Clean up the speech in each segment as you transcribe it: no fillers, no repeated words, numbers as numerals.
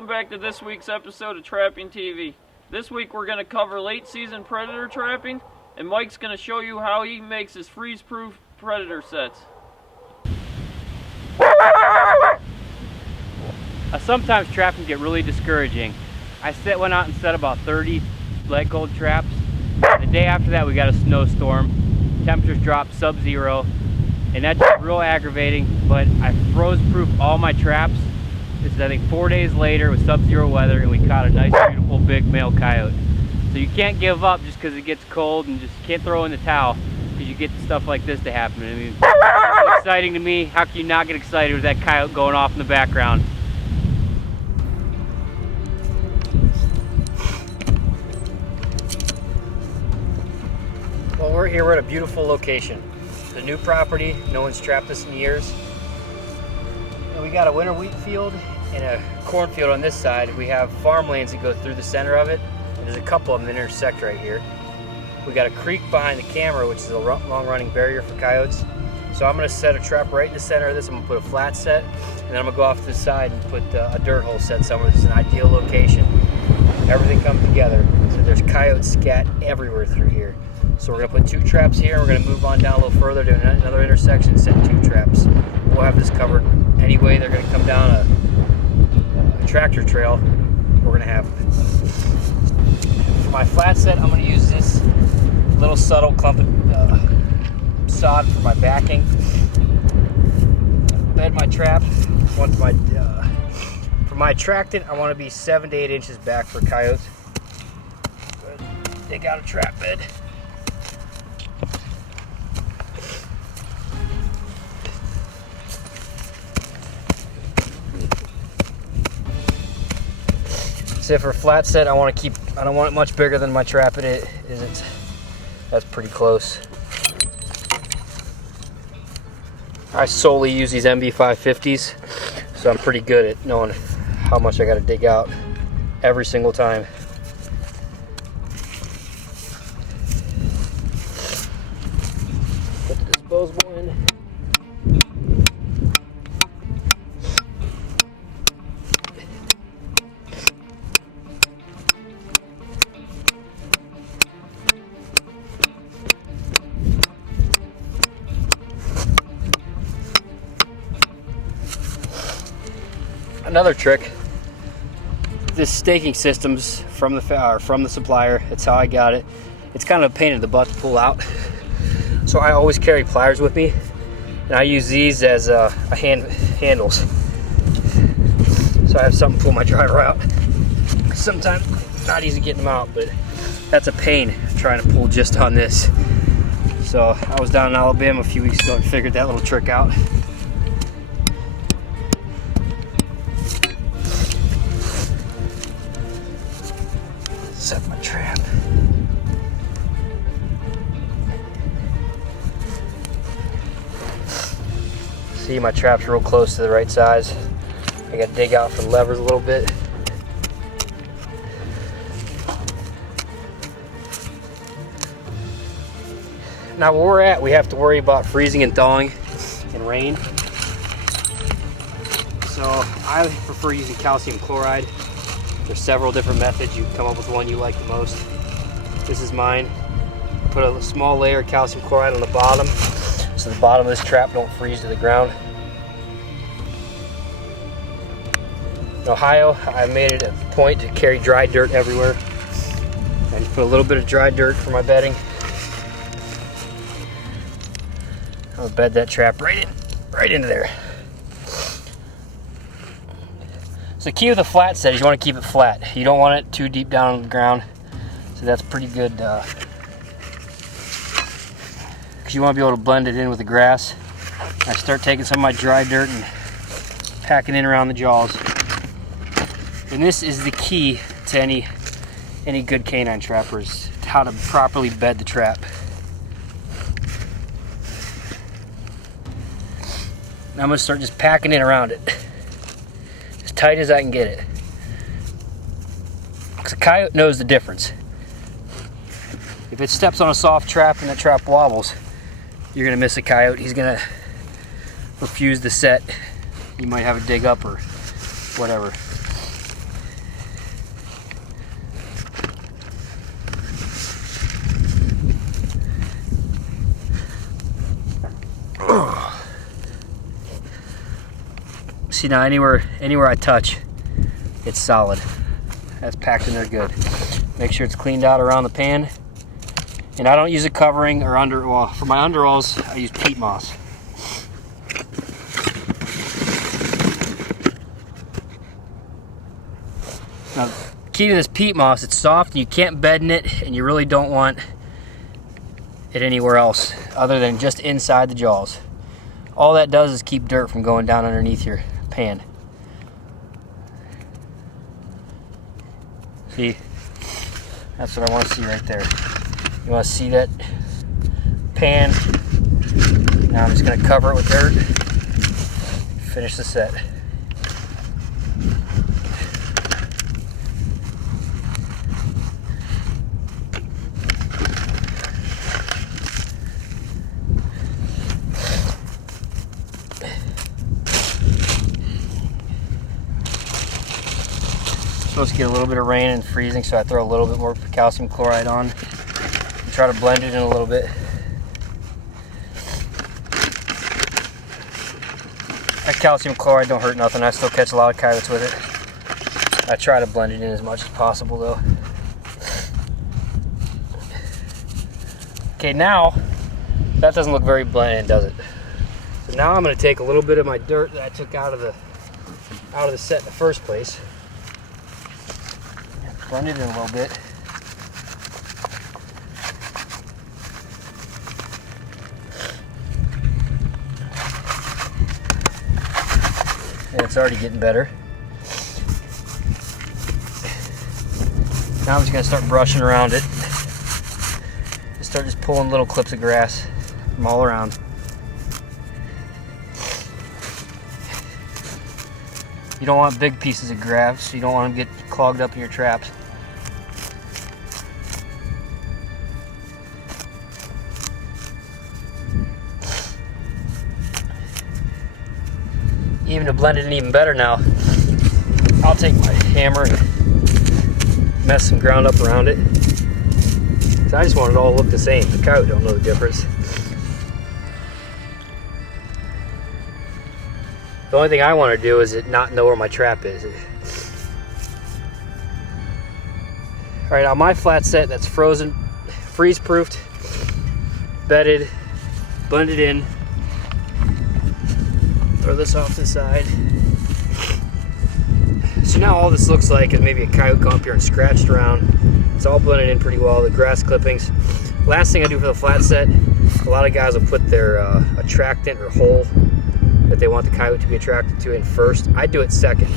welcome back to this week's episode of Trapping TV. This week we're going to cover late season predator trapping, and Mike's going to show you how he makes his freeze-proof predator sets. Sometimes trapping get really discouraging. I went out and set about 30 leg hold traps. The day after that we got a snowstorm. Temperatures dropped sub-zero, and that's just real aggravating, but I froze-proofed all my traps. This is, I think, 4 days later with sub-zero weather, and we caught a nice, beautiful, big male coyote. So you can't give up just because it gets cold, and just can't throw in the towel because you get stuff like this to happen. I mean, it's exciting to me. How can you not get excited with that coyote going off in the background? Well, we're at a beautiful location. It's a new property. No one's trapped this in years. And we got a winter wheat field and a cornfield on this side. We have farmlands that go through the center of it. And there's a couple of them that intersect right here. We got a creek behind the camera, which is a long-running barrier for coyotes. So I'm going to set a trap right in the center of this. I'm going to put a flat set, and then I'm going to go off to the side and put a dirt hole set somewhere. This is an ideal location. Everything comes together. So there's coyotes scat everywhere through here. So we're going to put 2 traps here, and we're going to move on down a little further to another intersection and set 2 traps. We'll have this covered any way they're going to come down a tractor trail. We're going to have for my flat set, I'm going to use this little subtle clump of sod for my backing. Bed my trap. For my attractant, I want to be 7 to 8 inches back for coyotes. Dig out a trap bed. So for a flat set, I don't want it much bigger than my trap it is. That's pretty close. I solely use these MB550s, so I'm pretty good at knowing how much I got to dig out every single time. Put the disposable in. Another trick, this staking system's from the supplier. That's how I got it. It's kind of a pain in the butt to pull out, so I always carry pliers with me, and I use these as handles. So I have something to pull my driver out. Sometimes not easy getting them out, but that's a pain trying to pull just on this. So I was down in Alabama a few weeks ago and figured that little trick out. Set my trap. See, my trap's real close to the right size. I gotta dig out for the levers a little bit. Now where we're at, we have to worry about freezing and thawing and rain. So I prefer using calcium chloride. There's several different methods. You can come up with one you like the most. This is mine. Put a small layer of calcium chloride on the bottom so the bottom of this trap don't freeze to the ground. In Ohio, I made it a point to carry dry dirt everywhere. I just put a little bit of dry dirt for my bedding. I'll bed that trap right into there. So the key with a flat set is you want to keep it flat. You don't want it too deep down on the ground. So that's pretty good because you want to be able to blend it in with the grass. I start taking some of my dry dirt and packing in around the jaws. And this is the key to any good canine trappers, how to properly bed the trap. Now I'm going to start just packing in around it. Tight as I can get it. Because a coyote knows the difference. If it steps on a soft trap and that trap wobbles, you're going to miss a coyote. He's going to refuse to set. You might have a dig up or whatever. See now, anywhere I touch, it's solid. That's packed in there good. Make sure it's cleaned out around the pan. And I don't use a covering or well, for my underalls, I use peat moss. Now, the key to this peat moss, it's soft and you can't bed in it, and you really don't want it anywhere else other than just inside the jaws. All that does is keep dirt from going down underneath your pan. See, that's what I want to see right there. You want to see that pan. Now I'm just going to cover it with dirt. Finish the set. Supposed to get a little bit of rain and freezing, so I throw a little bit more calcium chloride on and try to blend it in a little bit. That calcium chloride don't hurt nothing. I still catch a lot of coyotes with it. I try to blend it in as much as possible though. Okay, now that doesn't look very blended, does it? So now I'm going to take a little bit of my dirt that I took out of the set in the first place. Blend it in a little bit. And it's already getting better. Now I'm just going to start brushing around it. Start just pulling little clips of grass from all around. You don't want big pieces of grass, so you don't want them to get clogged up in your traps. Even to blend it in even better now, I'll take my hammer and mess some ground up around it. So I just want it all to look the same. The coyote don't know the difference. The only thing I want to do is not know where my trap is. Alright, on my flat set that's frozen, freeze-proofed, bedded, blended in. Throw this off to the side. So now all this looks like is maybe a coyote come up here and scratched around. It's all blended in pretty well, the grass clippings. Last thing I do for the flat set, a lot of guys will put their attractant or hole that they want the coyote to be attracted to in first. I do it second.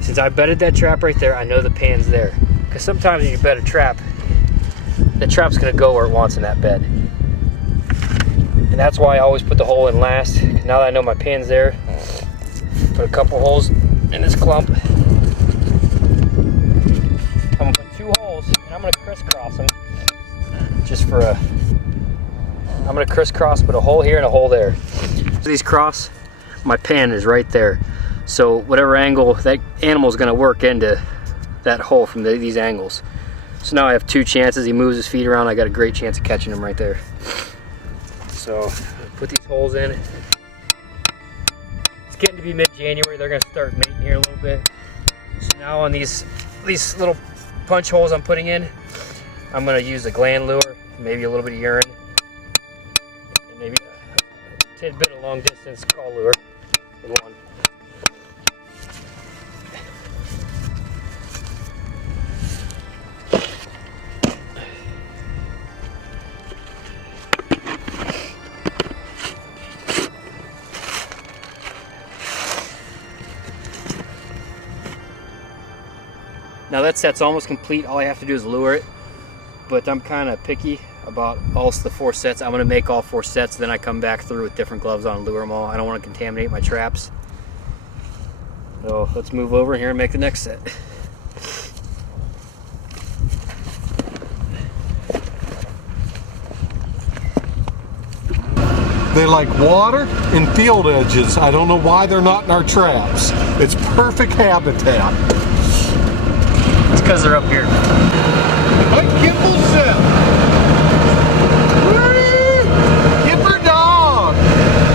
Since I bedded that trap right there, I know the pan's there. Because sometimes when you bed a trap, the trap's gonna go where it wants in that bed. And that's why I always put the hole in last. Now that I know my pan's there, put a couple holes in this clump. I'm gonna put 2 holes and I'm gonna crisscross them just for a, I'm gonna crisscross, put a hole here and a hole there. These cross, my pan is right there. So whatever angle that animal is gonna work into that hole from these angles. So now I have 2 chances. He moves his feet around, I got a great chance of catching him right there. So put these holes in. It's getting to be mid-January. They're gonna start mating here a little bit. So now on these little punch holes I'm putting in, I'm gonna use a gland lure, maybe a little bit of urine, and maybe a tidbit of long distance call lure in one. Now that set's almost complete. All I have to do is lure it, but I'm kind of picky about all the 4 sets. I'm going to make all 4 sets, then I come back through with different gloves on and lure them all. I don't want to contaminate my traps. So let's move over here and make the next set. They like water and field edges. I don't know why they're not in our traps. It's perfect habitat. It's because they're up here. Like Kemble said. Woo! Gipper dog.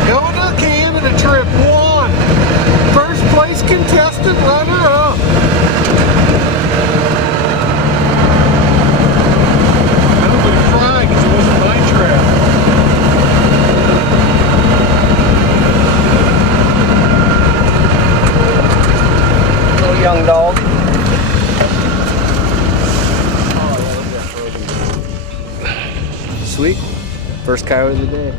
Going to the cabin to trip 1. contestant runner-up. I don't really cry because it wasn't my trap. Little young dog. Sweet. First coyote of the day.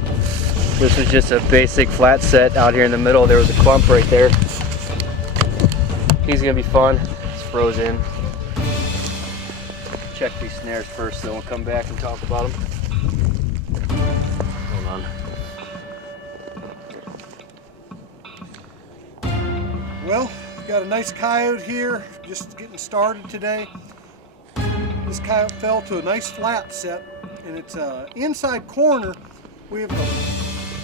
This was just a basic flat set out here in the middle. There was a clump right there. He's gonna be fun. It's frozen. Check these snares first, then we'll come back and talk about them. Hold on. Well, got a nice coyote here, just getting started today. This coyote fell to a nice flat set, and it's inside corner. We have a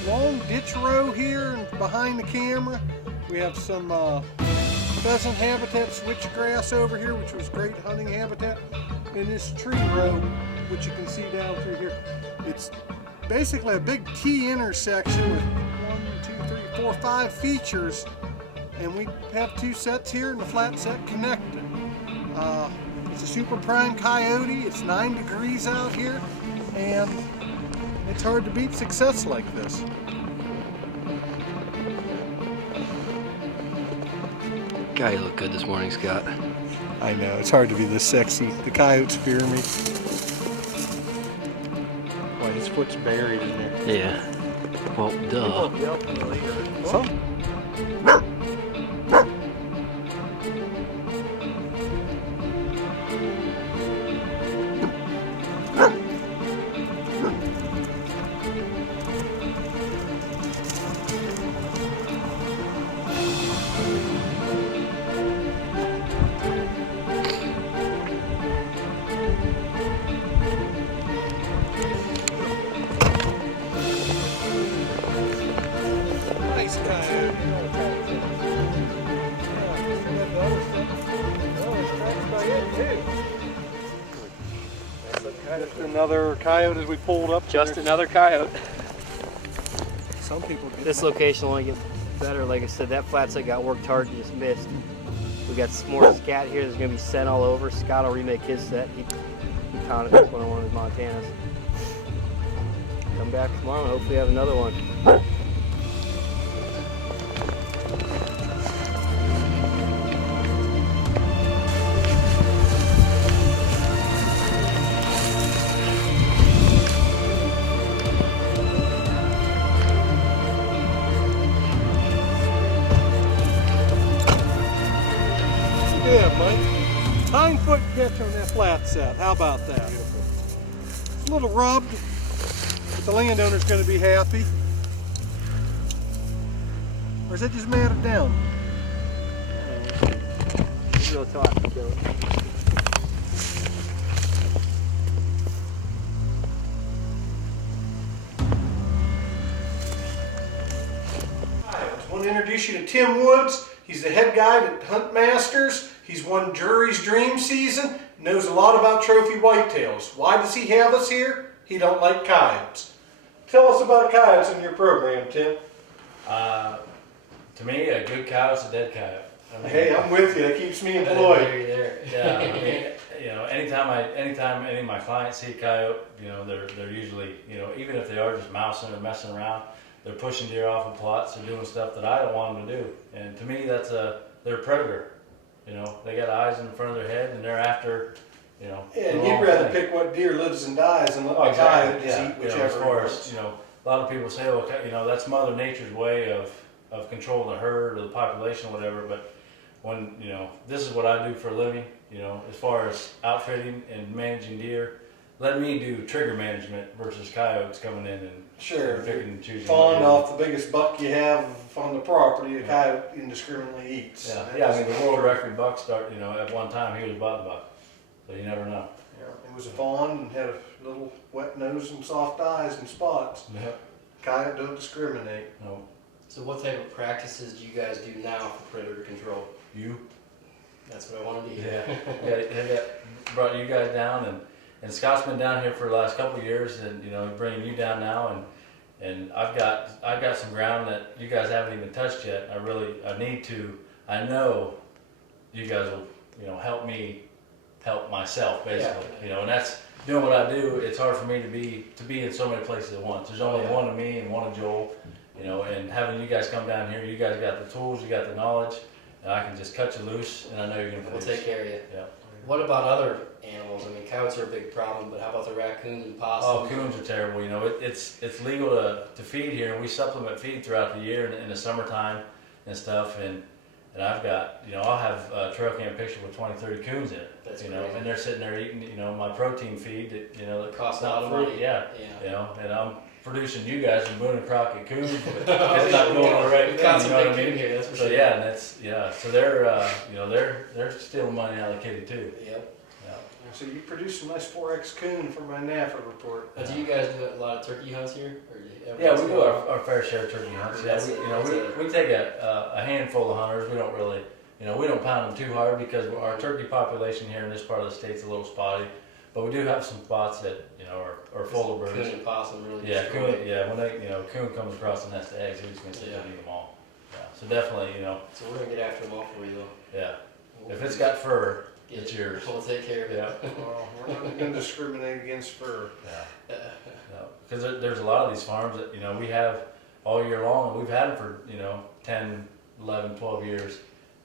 long ditch row here and behind the camera. We have some pheasant habitat, switchgrass over here, which was great hunting habitat. And this tree row, which you can see down through here. It's basically a big T intersection with 1, 2, 3, 4, 5 features. And we have 2 sets here and the flat set connected. It's a super prime coyote. It's 9 degrees out here, and it's hard to beat success like this. God, you look good this morning, Scott. I know, it's hard to be this sexy. The coyotes fear me. Why, his foot's buried in there. Yeah. Well, duh. Some. Nice coyote. Just another coyote as we pulled up. Just another coyote. Some people get This location will only get better. Like I said, that flat set got worked hard and just missed. We got some more scat here. There's gonna be scent all over. Scott will remake his set. He pounded this one on one of his Montanas. Come back tomorrow and hopefully have another one. Yeah, Mike. 9-foot catch on that flat set. How about that? It's a little rubbed, but the landowner's going to be happy. Or is that just matted down? It's real taut. I want to introduce you to Tim Woods. He's the head guide at Hunt Masters. He's won Jury's Dream Season, knows a lot about trophy whitetails. Why does he have us here? He don't like coyotes. Tell us about coyotes in your program, Tim. To me, a good coyote's a dead coyote. I mean, Hey, I'm with you. That keeps me employed. yeah, I mean, anytime any of my clients see a coyote, they're usually, even if they are just mousing or messing around, they're pushing deer off of plots. They're doing stuff that I don't want them to do. And to me, they're a predator. They got eyes in the front of their head, and they're after, And the you'd wrong rather thing. pick what deer lives and dies and let Oh, the exactly. coyote just Yeah. eat whichever. As he far wants. as, a lot of people say, well, that's Mother Nature's way of controlling the herd or the population or whatever. But when, this is what I do for a living, as far as outfitting and managing deer, let me do trigger management versus coyotes coming in and Sure. picking and choosing. Fawn off the biggest buck you have on the property, a coyote indiscriminately eats. Yeah, I mean, the world record buck start, at one time he was about the buck. So you never know. Yeah, it was a fawn and had a little wet nose and soft eyes and spots. Yep. Coyote don't discriminate. No. So what type of practices do you guys do now for predator control? You. That's what I want to do. Yeah, brought you guys down, and Scott's been down here for the last couple of years, and bringing you down now, and I've got some ground that you guys haven't even touched yet. I need to I know you guys will, help me help myself, basically. And that's doing what I do. It's hard for me to be in so many places at once. There's only one of me and one of Joel, and having you guys come down here, you guys got the tools, you got the knowledge, and I can just cut you loose, and I know you're gonna produce. We'll take care of you. Yeah. What about other animals? I mean, coyotes are a big problem, but how about the raccoons and possums? Oh, coons are terrible. It's legal to feed here, and we supplement feed throughout the year in the summertime and stuff. And I've got, I'll have a trail cam picture with 20, 30 coons in it. That's crazy. crazy. And they're sitting there eating, my protein feed that, that Costs a not lot of free. money. Yeah. Yeah. And I'm producing you guys from Boone and Crockett coons, but it's not going the right We thing. got You some know what I big mean? coon here, that's for So sure. yeah, and so they're stealing money out of the kitty too. Yep. Yeah. So you produced a nice 4X coon for my NAFA report. But do you guys do a lot of turkey hunts here? Or do you ever Yeah, we do our fair share of turkey hunts. Yeah, That's it. we take a handful of hunters. We don't really, we don't pound them too hard because our turkey population here in this part of the state's a little spotty. But we do have some spots that, are full of birds. Coon and possum really Yeah, destroy coon, it. yeah, when coon comes across the nest of eggs, he's gonna sit there and eat them all. Yeah, so definitely, So we're gonna get after them all for you though. yeah. If it's got fur, it's yours. We'll take care of it. Yeah. Well, we're not going to discriminate against fur. Yeah. Because there's a lot of these farms that, we have all year long, and we've had them for, 10, 11, 12 years.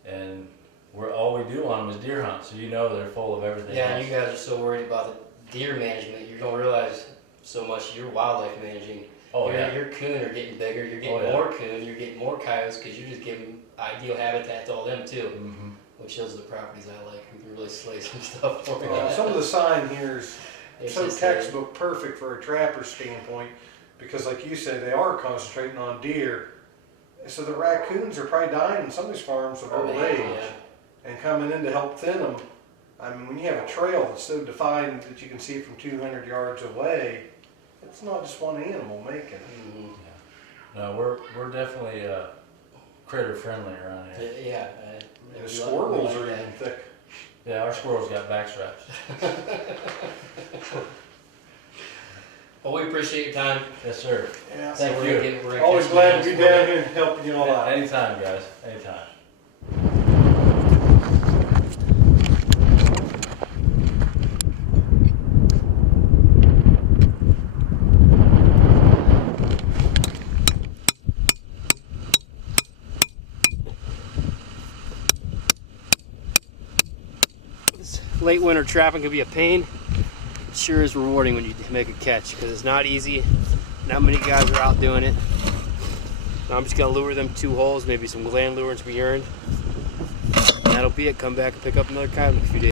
And all we do on them is deer hunt, so they're full of everything Yeah, else. and you guys are so worried about the deer management, you don't realize so much you're wildlife managing. Oh, yeah. Your coon are getting bigger, you're getting Oh, yeah. more coon, you're getting more coyotes because you're just giving ideal habitat to all them too. Mm-hmm. Which those are the properties I like. We can really slay some stuff for me. Some of the sign here is It's so just, textbook perfect for a trapper standpoint because, like you said, they are concentrating on deer. So the raccoons are probably dying in some of these farms of old age and coming in to help thin them. I mean, when you have a trail that's so defined that you can see it from 200 yards away, it's not just one animal making it. Mm-hmm. No, we're definitely critter friendly around here. Yeah. The squirrels are that. even thick. Yeah, our squirrels got back straps. Well, we appreciate your time. Yes, sir. Yeah. Thank So you. we're gonna Always catch glad to you be guys down for here and helping you all out. Anytime, guys. Anytime. Late winter trapping can be a pain. It sure is rewarding when you make a catch because it's not easy. Not many guys are out doing it. Now I'm just gonna lure them 2 holes, maybe some land lure and some urine. And that'll be it. Come back and pick up another coyote in a few days.